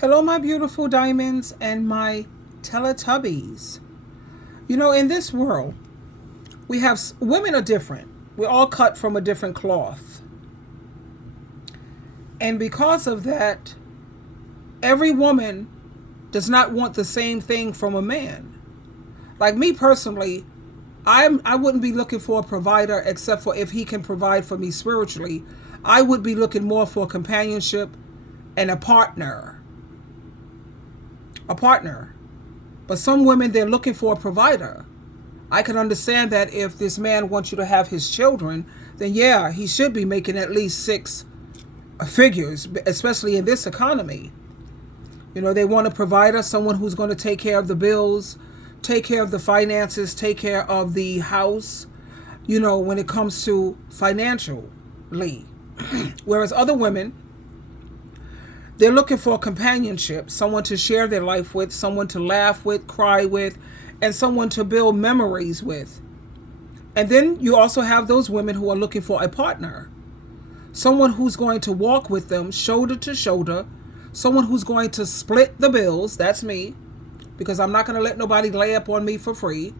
Hello, my beautiful diamonds and my Teletubbies. In this world, we have women are different. We're all cut from a different cloth. And because of that, every woman does not want the same thing from a man. Like me personally, I wouldn't be looking for a provider except for if he can provide for me spiritually. I would be looking more for companionship and a partner. A partner. But some women, they're looking for a provider. I can understand that if this man wants you to have his children, then yeah, he should be making at least six figures, especially in this economy. They want a provider, someone who's going to take care of the bills, take care of the finances, take care of the house, when it comes to financially. Whereas other women, they're looking for companionship, someone to share their life with, someone to laugh with, cry with, and someone to build memories with. And then you also have those women who are looking for a partner, someone who's going to walk with them shoulder to shoulder, someone who's going to split the bills. That's me, because I'm not going to let nobody lay up on me for free.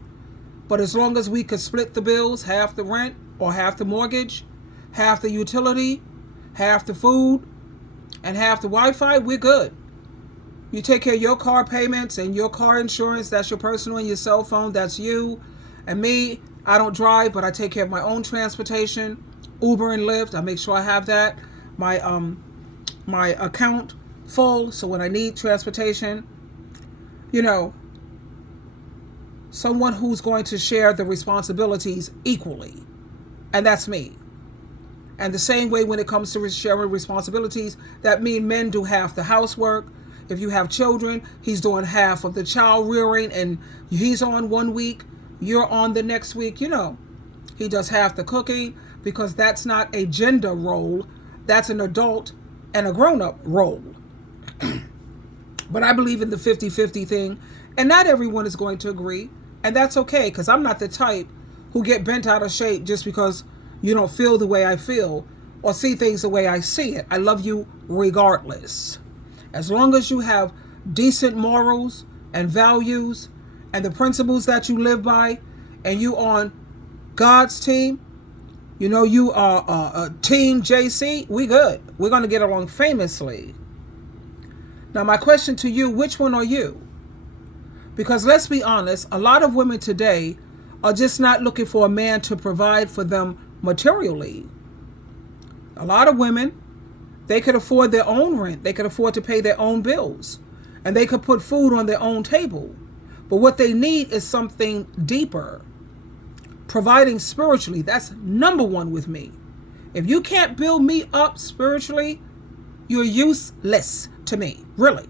But as long as we could split the bills, half the rent or half the mortgage, half the utility, half the food, and half the Wi-Fi, we're good. You take care of your car payments and your car insurance. That's your personal, and your cell phone. That's you. And me, I don't drive, but I take care of my own transportation, Uber and Lyft. I make sure I have that. My account full, so when I need transportation, someone who's going to share the responsibilities equally. And that's me. And the same way when it comes to sharing responsibilities, that means men do half the housework. If you have children, he's doing half of the child rearing, and he's on 1 week, you're on the next week. He does half the cooking, because that's not a gender role. That's an adult and a grown-up role. But I believe in the 50-50 thing, and not everyone is going to agree, and that's okay, because I'm not the type who get bent out of shape just because you don't feel the way I feel or see things the way I see it. I love you regardless. As long as you have decent morals and values and the principles that you live by, and you on God's team, you are Team JC, we good. We're going to get along famously. Now, my question to you, which one are you? Because let's be honest, a lot of women today are just not looking for a man to provide for them materially. A lot of women, they could afford their own rent. They could afford to pay their own bills. And they could put food on their own table. But what they need is something deeper. Providing spiritually, that's number one with me. If you can't build me up spiritually, you're useless to me, really.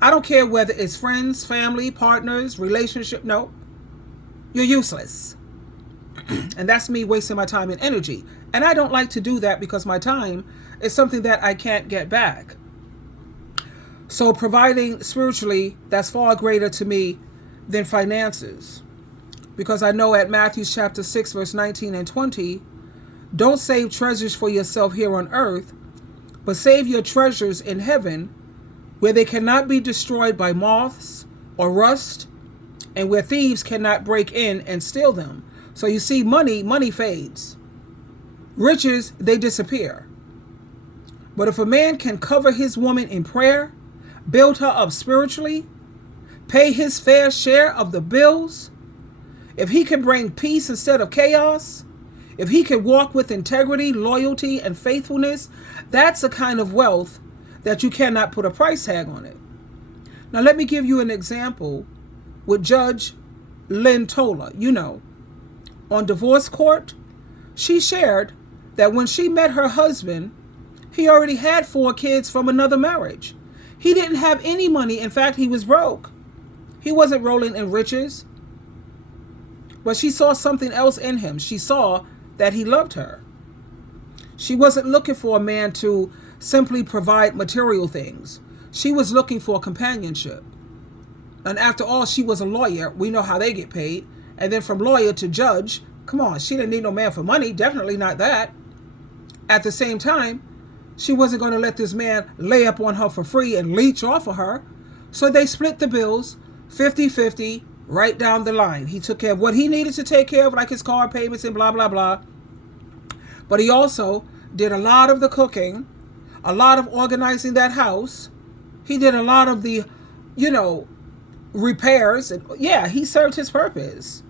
I don't care whether it's friends, family, partners, relationship. No, you're useless. And that's me wasting my time and energy. And I don't like to do that, because my time is something that I can't get back. So providing spiritually, that's far greater to me than finances. Because I know at Matthew chapter 6, verse 19 and 20, don't save treasures for yourself here on earth, but save your treasures in heaven, where they cannot be destroyed by moths or rust, and where thieves cannot break in and steal them. So you see, money fades. Riches, they disappear. But if a man can cover his woman in prayer, build her up spiritually, pay his fair share of the bills, if he can bring peace instead of chaos, if he can walk with integrity, loyalty, and faithfulness, that's a kind of wealth that you cannot put a price tag on it. Now, let me give you an example with Judge Lynn Tola. On divorce court, she shared that when she met her husband, he already had 4 kids from another marriage. He didn't have any money. In fact, he was broke. He wasn't rolling in riches. But she saw something else in him. She saw that he loved her. She wasn't looking for a man to simply provide material things. She was looking for companionship. And after all, she was a lawyer. We know how they get paid. And then from lawyer to judge, come on, she didn't need no man for money. Definitely not that. At the same time, She wasn't going to let this man lay up on her for free and leech off of her. So they split the bills 50-50 right down the line. He took care of what he needed to take care of, like his car payments and blah, blah, blah. But he also did a lot of the cooking, a lot of organizing that house. He did a lot of the, repairs. And yeah, he served his purpose.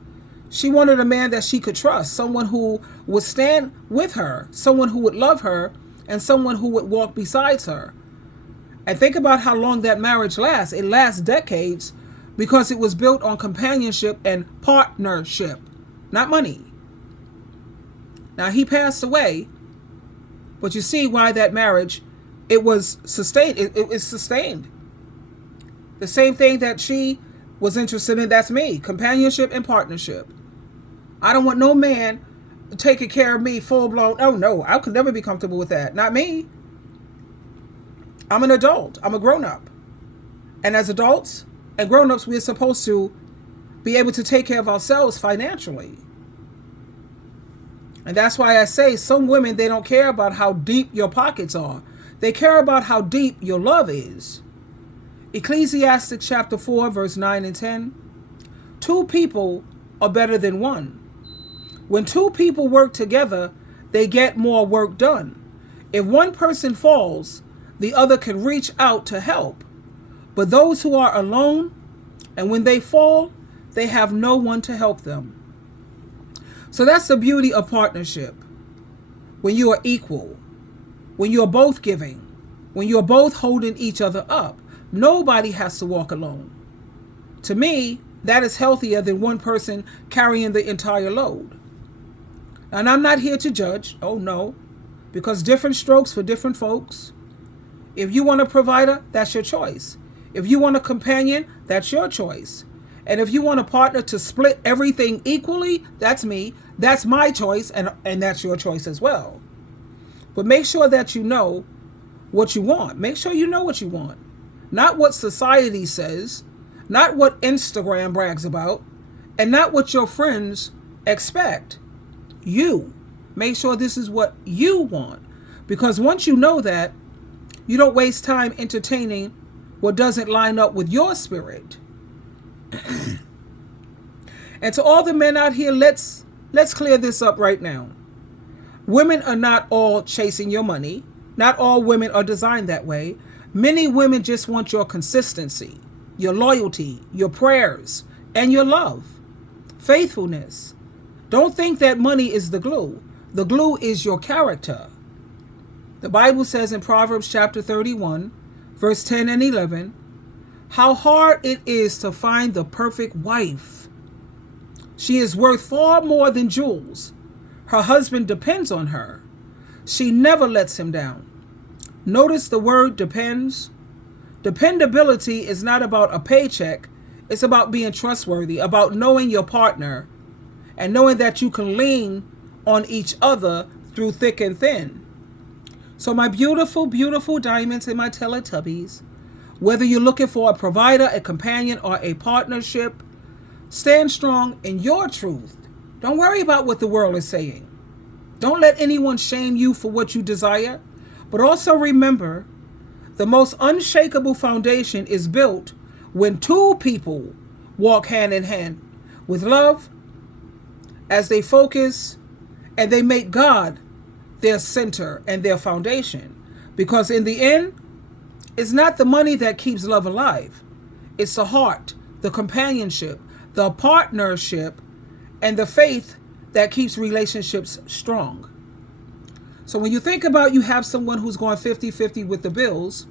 She wanted a man that she could trust, someone who would stand with her, someone who would love her, and someone who would walk beside her. And think about how long that marriage lasts. It lasts decades because it was built on companionship and partnership, not money. Now, he passed away, but you see why that marriage, it was sustained. It is sustained. The same thing that she was interested in, that's me, companionship and partnership. I don't want no man taking care of me full blown. Oh no, I could never be comfortable with that. Not me. I'm an adult. I'm a grown up. And as adults and grown ups, we're supposed to be able to take care of ourselves financially. And that's why I say some women, they don't care about how deep your pockets are. They care about how deep your love is. Ecclesiastes chapter 4, verse 9 and 10. 2 people are better than 1. When 2 people work together, they get more work done. If one person falls, the other can reach out to help. But those who are alone, and when they fall, they have no one to help them. So that's the beauty of partnership. When you are equal, when you are both giving, when you are both holding each other up, nobody has to walk alone. To me, that is healthier than one person carrying the entire load. And I'm not here to judge. Oh no, because different strokes for different folks. If you want a provider, that's your choice. If you want a companion, that's your choice. And if you want a partner to split everything equally, that's me. That's my choice, and that's your choice as well. But make sure that you know what you want. Make sure you know what you want. Not what society says, not what Instagram brags about, and not what your friends expect. You. Make sure this is what you want. Because once you know that, you don't waste time entertaining what doesn't line up with your spirit. And to all the men out here, let's clear this up right now. Women are not all chasing your money. Not all women are designed that way. Many women just want your consistency, your loyalty, your prayers, and your love, faithfulness. Don't think that money is the glue. The glue is your character. The Bible says in Proverbs chapter 31, verse 10 and 11, how hard it is to find the perfect wife. She is worth far more than jewels. Her husband depends on her. She never lets him down. Notice the word depends. Dependability is not about a paycheck. It's about being trustworthy, about knowing your partner and knowing that you can lean on each other through thick and thin. So my beautiful, beautiful diamonds and my Teletubbies, whether you're looking for a provider, a companion, or a partnership, stand strong in your truth. Don't worry about what the world is saying. Don't let anyone shame you for what you desire. But also remember, the most unshakable foundation is built when 2 people walk hand in hand with love as they focus and they make God their center and their foundation. Because in the end, it's not the money that keeps love alive. It's the heart, the companionship, the partnership, and the faith that keeps relationships strong. So when you think about you have someone who's going 50-50 with the bills,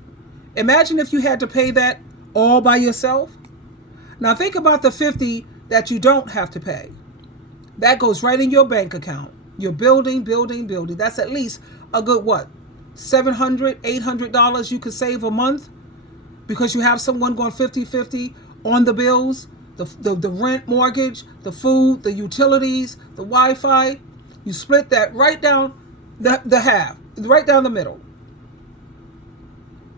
imagine if you had to pay that all by yourself. Now think about the 50 that you don't have to pay. That goes right in your bank account. You're building. That's at least a good, $700, $800 you could save a month because you have someone going 50-50 on the bills, the rent, mortgage, the food, the utilities, the Wi-Fi. You split that right down the half, right down the middle.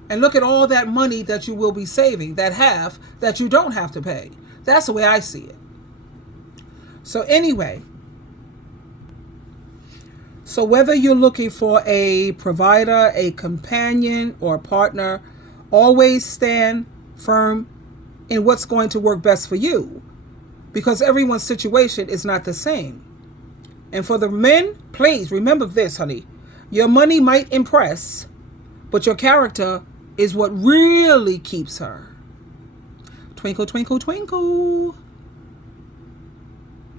And look at all that money that you will be saving, that half that you don't have to pay. That's the way I see it. So anyway, So whether you're looking for a provider, a companion, or a partner, always stand firm in what's going to work best for you, because everyone's situation is not the same. And for the men, please remember this, honey. Your money might impress, but your character is what really keeps her. Twinkle, twinkle, twinkle.